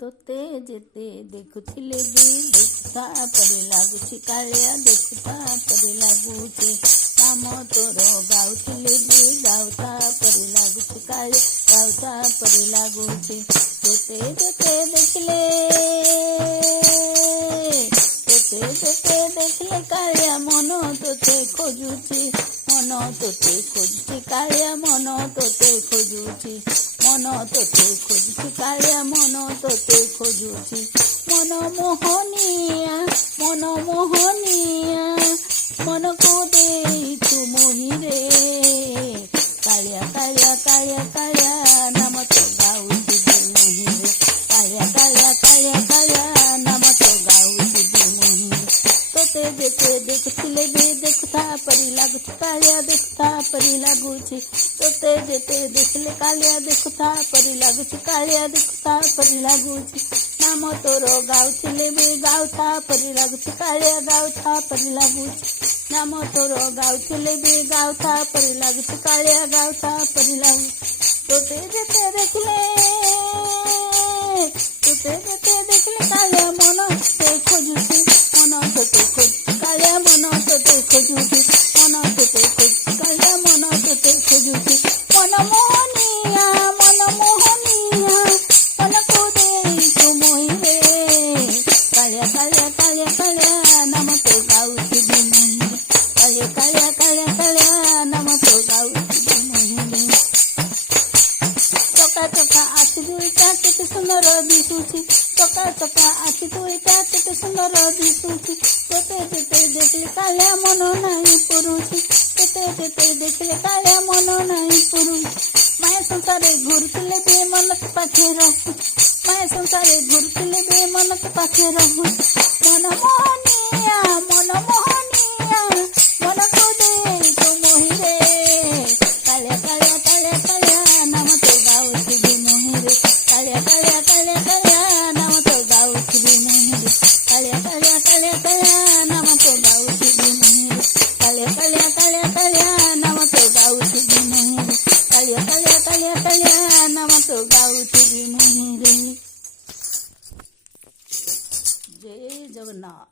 तोते जेते देखुथिले भी देखुता परे लागुछि कालिया देखुता परे लागुछि नाम तोर गाउथिले भी गाउता परे लागुछि कालिया गाउता परे लागुछि तोते जेते देखले कालिया मन तोते खोजुछि मन तोते खोजुछि कालिया मन तोते खोजुछि मन तोते खोजुछि कालिया मन तोते खोजुछि मन मोहनिया मन को देइछु मोहि रे कालिया कालिया कालिया कालिया नाम तो गाउछि मोहि रे कालिया कालिया कालिया कालिया नाम तो गाउछि मोहि रे तोते जेते देखुथिले भी देखुता परि लागुछि कालिया देखुता परि लागुछि तोते जेते देखले कालिया देखुता परि लागुछि कालिया देखुता परि लागुछि नाम तोर गाउथिले भी गाउता परि लागुछि कालिया गाउता परि लागुछि नाम तोर गाउथिले भी गाउता परि लागुछि कालिया गाउता परि लागुछि तोते जेते देखले कालिया मन तोते खोजुछि मन तोते खोजुछि कालिया मन तोते खोजुछि मन तोते खोजुछि कालिया मन तोते खोजुछि मन मोहनिया मन को देइछु मोहि रे कालिया कालिया कालिया कालिया नाम तो गाउछि मोहि रे कालिया कालिया कालिया कालिया नाम तो गाउछि मोहि रे चका चका आखि दुईटा केते सुंदर दिसुछि चका चका आखि दुईटा केते सुंदर दिसुछि तोते जेते देखले कालिया मन नाही पुरुछि तोते जेते देखले कालिया मन नाही पुरुछि माया संसारे घुरथिले बे मन के पाखे रहु माया संसारे घुरथिले बे मन के पाखे रहु मन मोहनिया मन को देइछु मोहि रे कालिया कालिया कालिया कालिया नाम तो गाउछि मोहि रे कालिया कालिया कालिया कालिया नाम तो गाउछि मोहि रे कालिया कालिया कालिया कालिया नाम तो गाउछि मोहि रे कालिया कालिया कालिया कालिया नाम तो गाउछि मोहि रे कालिया कालिया कालिया कालिया नाम तो गाउछि मोहि रे जय जगन्नाथ।